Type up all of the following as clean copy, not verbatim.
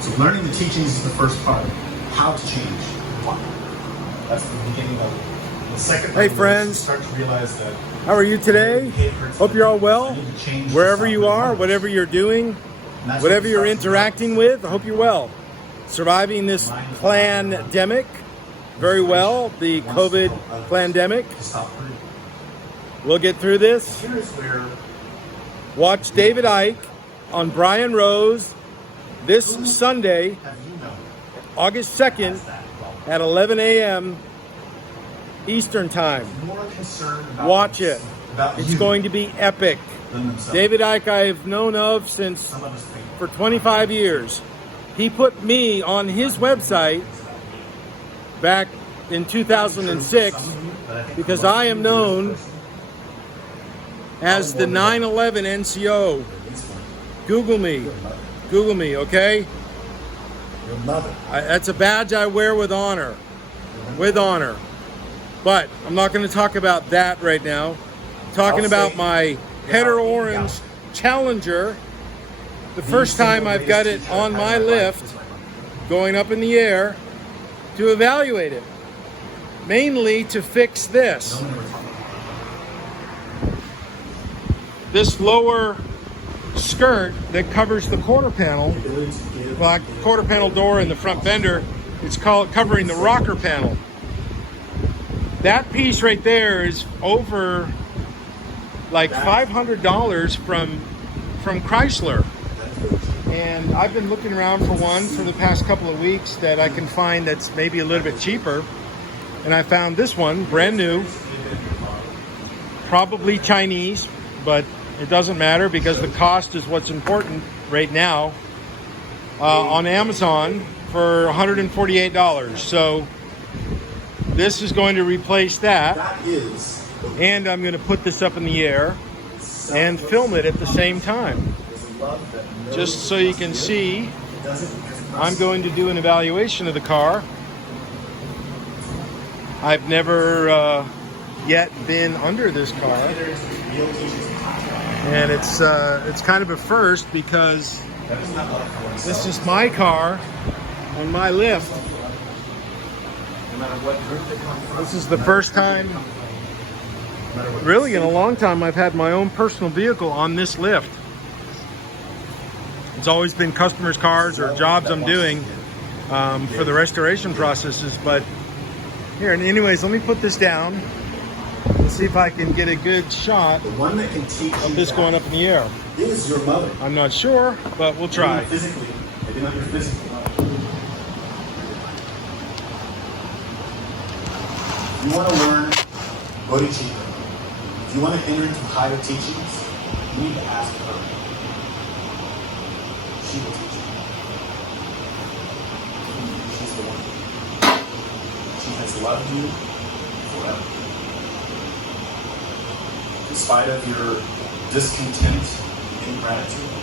So learning the teachings is the first part. How to change. That's the beginning of it. The second Hey part friends, is to start to realize that how are you today? Hope you're all well. Wherever you are, whatever you're doing, whatever you're interacting with, I hope you're well. Surviving this pandemic very well, the COVID pandemic. We'll get through this. Watch David Icke on Brian Rose this Sunday, August 2nd at 11 a.m. Eastern Time. Watch it. It's going to be epic. David Icke I've known of for 25 years. He put me on his website back in 2006 because I am known as the 9/11 NCO. Google me, okay? That's a badge I wear with honor. But I'm not going to talk about that right now. I'm talking about my Header Orange Challenger. The first time I've got it on my lift, going up in the air, to evaluate it. Mainly to fix this. This lower skirt that covers the quarter panel, the quarter panel door and the front fender, it's called covering the rocker panel. That piece right there is over like $500 from Chrysler. And I've been looking around for one for the past couple of weeks that I can find that's maybe a little bit cheaper. And I found this one, brand new, probably Chinese, but it doesn't matter because the cost is what's important right now, on Amazon for $148. So this is going to replace that, and I'm going to put this up in the air and film it at the same time. Just so you can see, I'm going to do an evaluation of the car. I've never yet been under this car, and it's kind of a first because this is my car on my lift. This is the first time, really in a long time, I've had my own personal vehicle on this lift. It's always been customers' cars or jobs I'm doing for the restoration processes. But here, and anyways, let me put this down. Let's see if I can get a good shot of this going up in the air. Is your mother? I'm not sure, but we'll try. Physically, maybe not your physical mother. If you want to learn bodhicitta, if you want to enter into higher teachings, you need to ask her. She will teach you. She's the one. She has loved you forever. In spite of your discontent, ingratitude,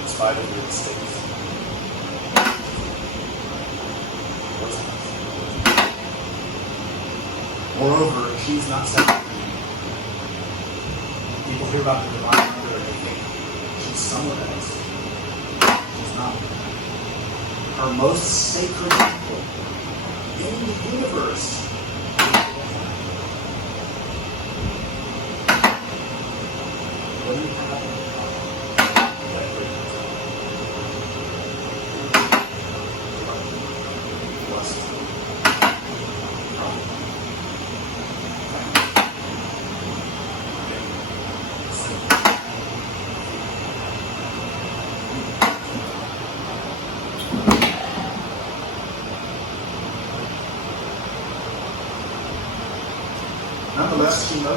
in spite of your mistakes. Moreover, she's not separate from you. People hear about the divine mother and they think she's someone else. She's not. Her most sacred temple in the universe. What do you have in the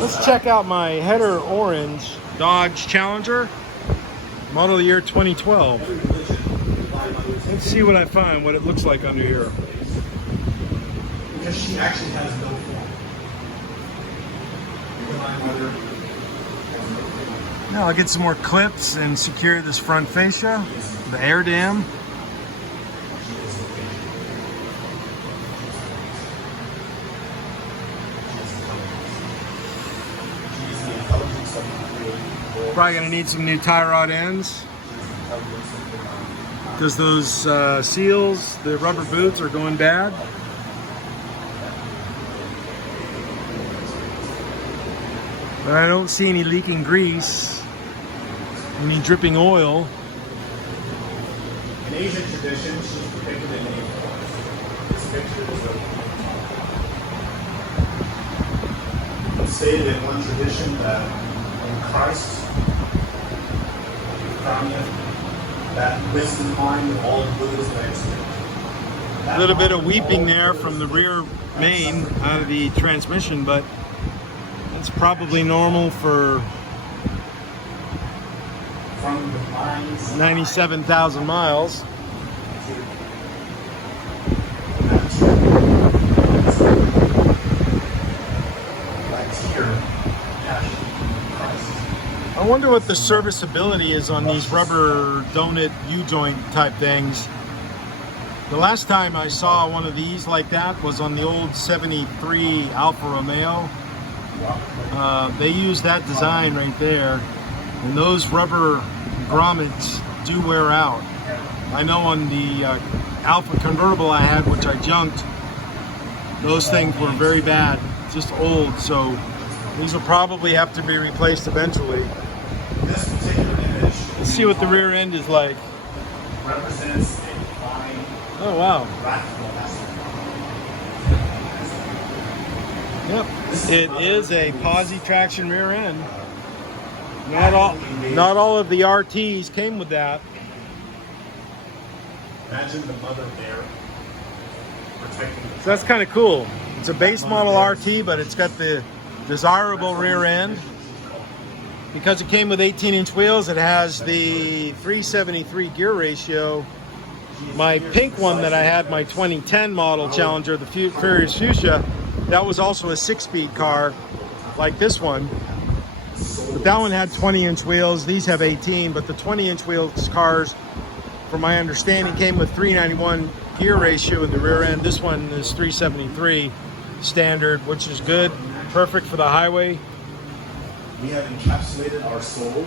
Let's check out my Header Orange Dodge Challenger, model year 2012. Let's see what I find, what it looks like under here. Because she actually has no form. Now I'll get some more clips and secure this front fascia, the air dam. Probably gonna need some new tie rod ends. because those seals, the rubber boots, are going bad. But I don't see any leaking grease, any dripping oil. In Asian tradition, she's depicted in April. This picture is it's stated in one tradition that when Christ crowned him, that wisdom mind of all of Buddha's legs. A little bit of weeping there from the rear main out of the transmission, but it's probably normal for from the minds 97,000 miles. I wonder what the serviceability is on these rubber donut U-joint type things. The last time I saw one of these like that was on the old 73 Alfa Romeo. They use that design right there, and those rubber grommets do wear out. I know on the Alfa convertible I had, which I junked, those things were very bad, just old, so these will probably have to be replaced eventually. This particular image, Let's see what the rear end is like. represents a fine Oh wow. practical Yep. It is a posi traction rear end. Not all of the RTs came with that. Imagine the mother bear protecting the So that's kind of cool. It's a base model RT, but it's got the desirable rear end. Because it came with 18-inch wheels, it has the 373 gear ratio. My pink one that I had, my 2010 model Challenger, the Furious Fuchsia, that was also a 6-speed car, like this one. But that one had 20-inch wheels. These have 18, but the 20-inch wheels cars, from my understanding, came with 391 gear ratio in the rear end. This one is 373 standard, which is good, perfect for the highway. We have encapsulated our soul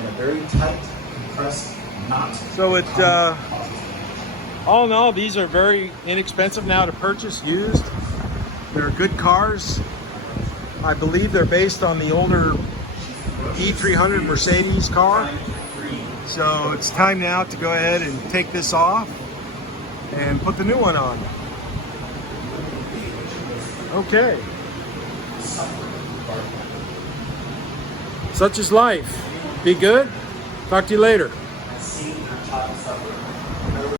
in a very tight, compressed knot. So it, all in all, these are very inexpensive now to purchase used. They're good cars. I believe they're based on the older E300 Mercedes car. So it's time now to go ahead and take this off and put the new one on. Okay. Such is life. Be good. Talk to you later. Seeing her child suffer.